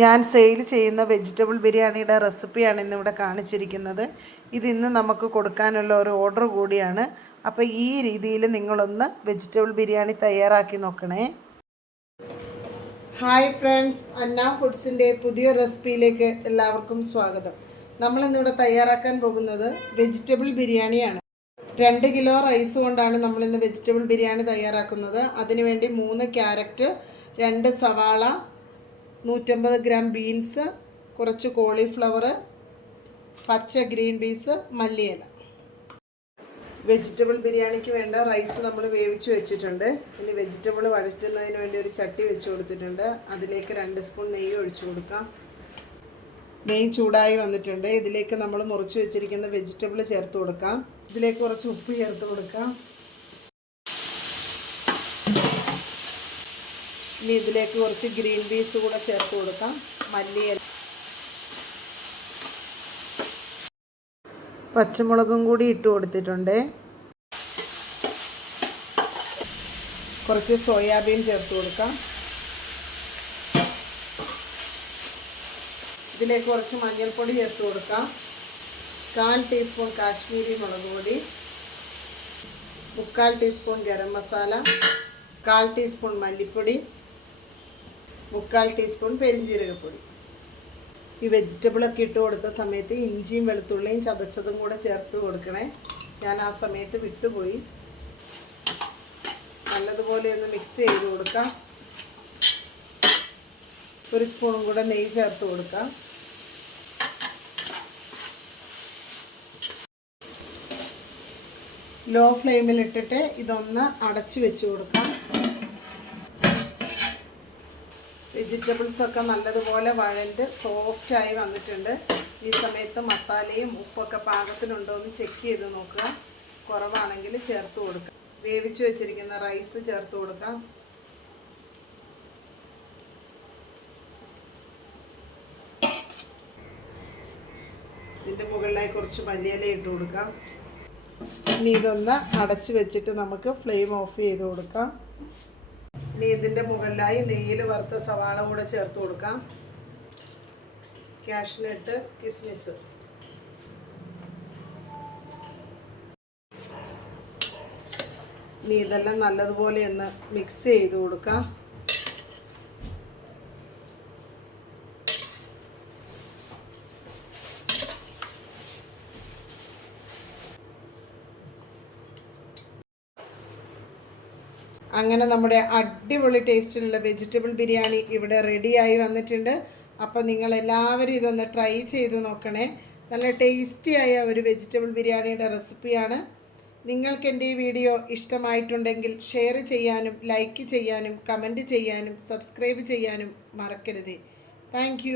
ഞാൻ സെയിൽ ചെയ്യുന്ന വെജിറ്റബിൾ ബിരിയാണിയുടെ റെസിപ്പിയാണ് ഇന്നിവിടെ കാണിച്ചിരിക്കുന്നത്. ഇത് ഇന്ന് നമുക്ക് കൊടുക്കാനുള്ള ഒരു ഓർഡർ കൂടിയാണ്. അപ്പോൾ ഈ രീതിയിൽ നിങ്ങളൊന്ന് വെജിറ്റബിൾ ബിരിയാണി തയ്യാറാക്കി നോക്കണേ. ഹായ് ഫ്രണ്ട്സ് അന്ന ഫുഡ്സിന്റെ പുതിയ റെസിപ്പിയിലേക്ക് എല്ലാവർക്കും സ്വാഗതം. നമ്മളിന്നിവിടെ തയ്യാറാക്കാൻ പോകുന്നത് വെജിറ്റബിൾ ബിരിയാണിയാണ്. രണ്ട് കിലോ റൈസ് കൊണ്ടാണ് നമ്മളിന്ന് വെജിറ്റബിൾ ബിരിയാണി തയ്യാറാക്കുന്നത്. അതിനുവേണ്ടി മൂന്ന് ക്യാരറ്റ് രണ്ട് സവാള നൂറ്റമ്പത് ഗ്രാം ബീൻസ് കുറച്ച് കോളിഫ്ലവർ പച്ച ഗ്രീൻ പീസ് മല്ലിയില. വെജിറ്റബിൾ ബിരിയാണിക്ക് വേണ്ട റൈസ് നമ്മൾ വേവിച്ച് വെച്ചിട്ടുണ്ട്. ഇനി വെജിറ്റബിൾ വഴറ്റുന്നതിന് വേണ്ടി ഒരു ചട്ടി വെച്ച് കൊടുത്തിട്ടുണ്ട്. അതിലേക്ക് രണ്ട് സ്പൂൺ നെയ്യ് ഒഴിച്ചു കൊടുക്കാം. നെയ്യ് ചൂടായി വന്നിട്ടുണ്ട്. ഇതിലേക്ക് നമ്മൾ മുറിച്ച് വെച്ചിരിക്കുന്ന വെജിറ്റബിൾ ചേർത്ത് കൊടുക്കാം. ഇതിലേക്ക് കുറച്ച് ഉപ്പ് ചേർത്ത് കൊടുക്കാം. ഇനി ഇതിലേക്ക് കുറച്ച് ഗ്രീൻ പീസ് കൂടെ ചേർത്ത് കൊടുക്കാം. മല്ലിയില പച്ചമുളകും കൂടി ഇട്ട് കൊടുത്തിട്ടുണ്ട്. കുറച്ച് സോയാബീൻ ചേർത്ത് കൊടുക്കാം. ഇതിലേക്ക് കുറച്ച് മഞ്ഞൾപ്പൊടി ചേർത്ത് കൊടുക്കാം. കാൽ ടീസ്പൂൺ കാശ്മീരി മുളക് പൊടി. മുക്കാൽ ടീസ്പൂൺ ഗരം മസാല. കാൽ ടീസ്പൂൺ മല്ലിപ്പൊടി. മുക്കാൽ ടീസ്പൂൺ പെരിഞ്ജീരകപ്പൊടി ഈ വെജിറ്റബിളൊക്കെ ഇട്ട് കൊടുത്ത സമയത്ത് ഇഞ്ചിയും വെളുത്തുള്ളിയും ചതച്ചതും കൂടെ ചേർത്ത് കൊടുക്കണേ. ഞാൻ ആ സമയത്ത് വിട്ടുപോയി. നല്ലതുപോലെ ഒന്ന് മിക്സ് ചെയ്ത് കൊടുക്കാം. ഒരു സ്പൂണും കൂടെ നെയ്യ് ചേർത്ത് കൊടുക്കാം. ലോ ഫ്ലെയിമിലിട്ടിട്ട് ഇതൊന്ന് അടച്ചു വെച്ച് കൊടുക്കാം. വെജിറ്റബിൾസ് ഒക്കെ നല്ലതുപോലെ വഴണ്ട് സോഫ്റ്റായി വന്നിട്ടുണ്ട്. ഈ സമയത്ത് മസാലയും ഉപ്പൊക്കെ പാകത്തിനുണ്ടോ എന്ന് ചെക്ക് ചെയ്ത് നോക്കുക. കുറവാണെങ്കിൽ ചേർത്ത് കൊടുക്കുക. വേവിച്ച് വെച്ചിരിക്കുന്ന റൈസ് ചേർത്ത് കൊടുക്കാം. ഇതിന്റെ മുകളിലായി കുറച്ച് മല്ലിയില ഇട്ട് കൊടുക്കാം. ഇനി ഇതൊന്ന് അടച്ച് വെച്ചിട്ട് നമുക്ക് ഫ്ലെയിം ഓഫ് ചെയ്ത് കൊടുക്കാം. ഇനി ഇതിന്റെ മുകളിലായി നെയ്യിൽ വറുത്ത സവാള കൂടെ ചേർത്ത് കൊടുക്കാം. കാഷ്നട്ട് കിസ്മിസ്. ഇനി ഇതെല്ലാം നല്ലതുപോലെ ഒന്ന് മിക്സ് ചെയ്ത് കൊടുക്കാം. അങ്ങനെ നമ്മുടെ അടിപൊളി ടേസ്റ്റിലുള്ള വെജിറ്റബിൾ ബിരിയാണി ഇവിടെ റെഡിയായി വന്നിട്ടുണ്ട്. അപ്പോൾ നിങ്ങൾ എല്ലാവരും ഇതൊന്ന് ട്രൈ ചെയ്ത് നോക്കണേ. നല്ല ടേസ്റ്റിയായ ഒരു വെജിറ്റബിൾ ബിരിയാണിയുടെ റെസിപ്പിയാണ്. നിങ്ങൾക്ക് എന്റെ ഈ വീഡിയോ ഇഷ്ടമായിട്ടുണ്ടെങ്കിൽ ഷെയർ ചെയ്യാനും ലൈക്ക് ചെയ്യാനും കമന്റ് ചെയ്യാനും സബ്സ്ക്രൈബ് ചെയ്യാനും മറക്കരുത്. താങ്ക്